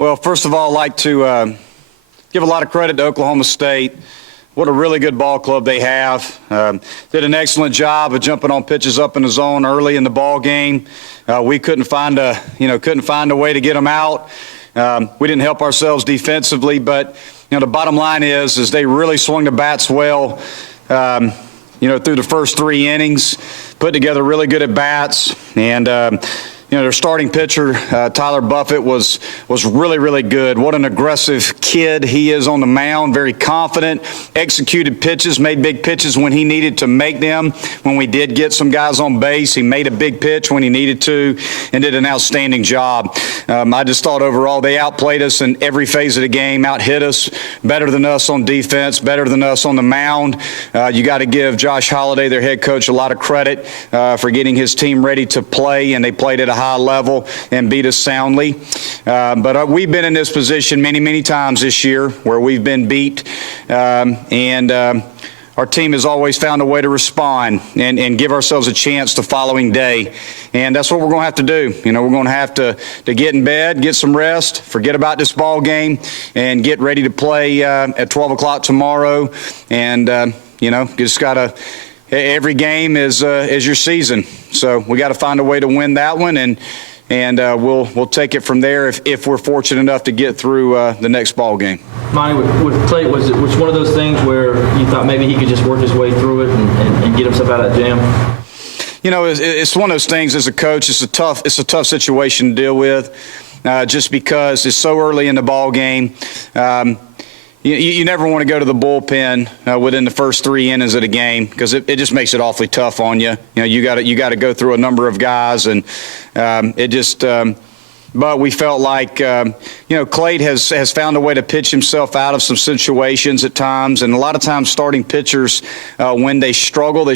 Well, first of all, I'd like to give a lot of credit to Oklahoma State. What a really good ball club they have. Did an excellent job of jumping on pitches up in the zone early in the ball game. We couldn't find a way to get them out. We didn't help ourselves defensively, but the bottom line is they really swung the bats well. Through the first 3 innings, put together really good at bats, and their starting pitcher, Tyler Buffett, was really, really good. What an aggressive kid he is on the mound, very confident, executed pitches, made big pitches when he needed to make them. When we did get some guys on base, he made a big pitch when he needed to and did an outstanding job. I just thought overall they outplayed us in every phase of the game, out-hit us, better than us on defense, better than us on the mound. You got to give Josh Holliday, their head coach, a lot of credit for getting his team ready to play, and they played at a high level and beat us soundly. But we've been in this position many, many times this year where we've been beat, and our team has always found a way to respond and give ourselves a chance the following day. And that's what we're going to have to do. We're going to have to get in bed, get some rest, forget about this ball game, and get ready to play at 12 o'clock tomorrow. And, just got to – every game is your season, so we got to find a way to win that one, and we'll take it from there if we're fortunate enough to get through the next ball game. Monte, with Clay, was one of those things where you thought maybe he could just work his way through it and get himself out of that jam? It's one of those things as a coach. It's a tough situation to deal with, just because it's so early in the ball game. You never want to go to the bullpen within the first 3 innings of the game, because it just makes it awfully tough on you. You got to go through a number of guys, and but we felt like Clay has found a way to pitch himself out of some situations at times, and a lot of times starting pitchers, when they struggle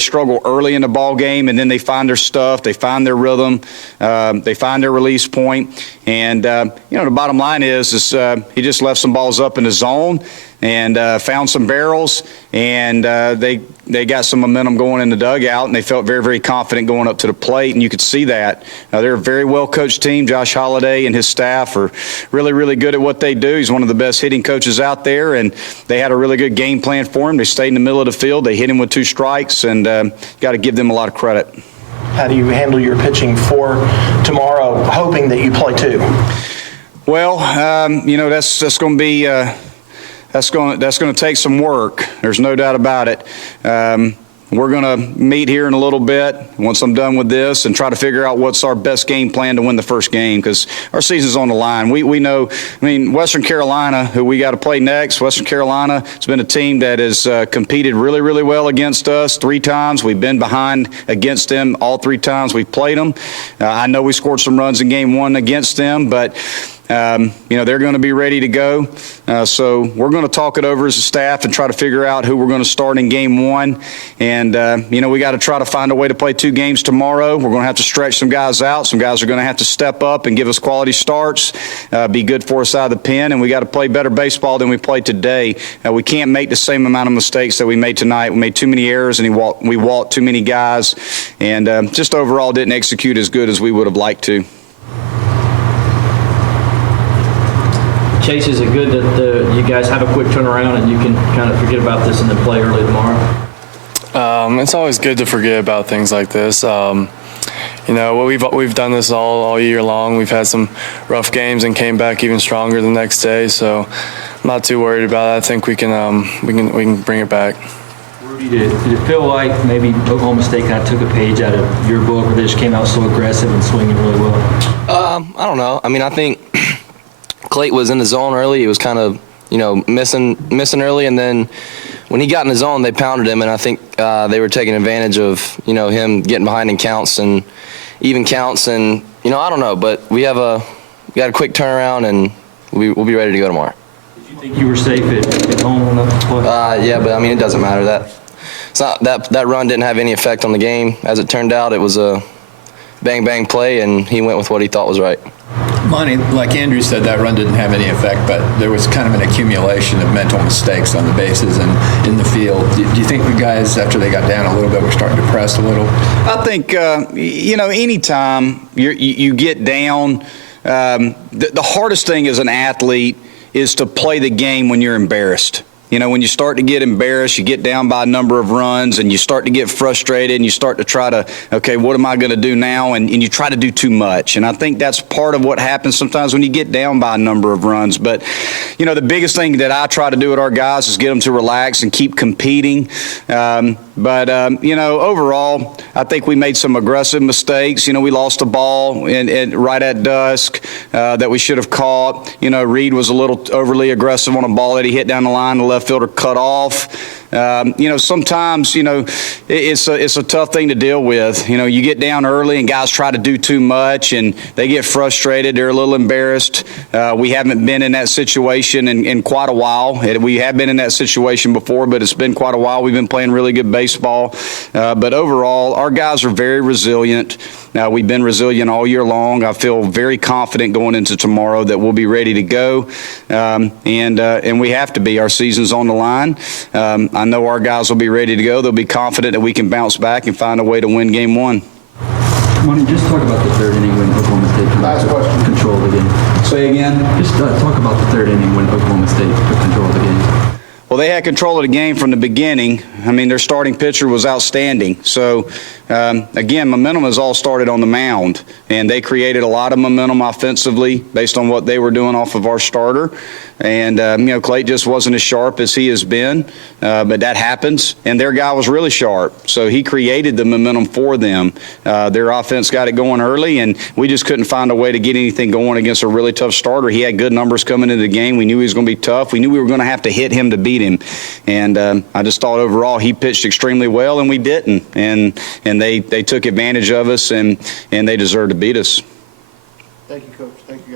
early in the ball game, and then they find their stuff, they find their rhythm, they find their release point, and the bottom line is he just left some balls up in the zone and found some barrels, and they got some momentum going in the dugout, and they felt very, very confident going up to the plate, and you could see that. They're a very well-coached team. Josh Holliday and his staff are really, really good at what they do. He's one of the best hitting coaches out there, and they had a really good game plan for him. They stayed in the middle of the field. They hit him with 2 strikes, and got to give them a lot of credit. How do you handle your pitching for tomorrow, hoping that you play 2? Well, that's going to be that's going to take some work. There's no doubt about it. We're going to meet here in a little bit once I'm done with this and try to figure out what's our best game plan to win the first game, because our season's on the line. We know, Western Carolina, who we got to play next, Western Carolina has been a team that has competed really, really well against us 3 times. We've been behind against them all 3 times we've played them. I know we scored some runs in game 1 against them, but they're going to be ready to go. So we're going to talk it over as a staff and try to figure out who we're going to start in game 1. And, we got to try to find a way to play 2 games tomorrow. We're going to have to stretch some guys out. Some guys are going to have to step up and give us quality starts, be good for us out of the pen. And we got to play better baseball than we played today. We can't make the same amount of mistakes that we made tonight. We made too many errors, and we walked too many guys, and just overall didn't execute as good as we would have liked to. Chase, is it good that you guys have a quick turnaround and you can kind of forget about this and then play early tomorrow? It's always good to forget about things like this. We've done this all year long. We've had some rough games and came back even stronger the next day. So I'm not too worried about it. I think we can bring it back. Rudy, did it feel like maybe Oklahoma State kind of took a page out of your book, where they just came out so aggressive and swinging really well? I don't know. I think Clay was in the zone early. He was kind of, missing early, and then when he got in the zone, they pounded him, and I think they were taking advantage of, him getting behind in counts and even counts, and I don't know, but we got a quick turnaround, and we'll be ready to go tomorrow. Did you think you were safe at home enough to play? Yeah, but it doesn't matter. That run didn't have any effect on the game. As it turned out, it was a bang play, and he went with what he thought was right. Monte, like Andrew said, that run didn't have any effect, but there was kind of an accumulation of mental mistakes on the bases and in the field. Do you think the guys, after they got down a little bit, were starting to press a little? I think, anytime you get down, the hardest thing as an athlete is to play the game when you're embarrassed. You know, when you start to get embarrassed, you get down by a number of runs and you start to get frustrated and you start to try to, okay, what am I going to do now? And you try to do too much. And I think that's part of what happens sometimes when you get down by a number of runs. But, you know, the biggest thing that I try to do with our guys is get them to relax and keep competing. You know, overall, I think we made some aggressive mistakes. You know, we lost the ball right at dusk that we should have caught. You know, Reed was a little overly aggressive on a ball that he hit down the line. The left fielder cut off. You know, sometimes, you know, it's a tough thing to deal with. You know, you get down early and guys try to do too much and they get frustrated. They're a little embarrassed. We haven't been in that situation in quite a while. We have been in that situation before, but it's been quite a while. We've been playing really good baseball. But overall, our guys are very resilient. We've been resilient all year long. I feel very confident going into tomorrow that we'll be ready to go. And we have to be. Our season's on the line. I know our guys will be ready to go. They'll be confident that we can bounce back and find a way to win game one. Monte, just talk about the third inning when Oklahoma State took control of the game. Say again? Just talk about the third inning when Oklahoma State took control of the game. Well, they had control of the game from the beginning. I mean, their starting pitcher was outstanding. So, again, momentum has all started on the mound, and they created a lot of momentum offensively based on what they were doing off of our starter. And, you know, Clay just wasn't as sharp as he has been, but that happens. And their guy was really sharp, so he created the momentum for them. Their offense got it going early, and we just couldn't find a way to get anything going against a really tough starter. He had good numbers coming into the game. We knew he was going to be tough. We knew we were going to have to hit him to beat him. And I just thought overall he pitched extremely well, and we didn't. And they took advantage of us, and they deserved to beat us. Thank you, Coach. Thank you.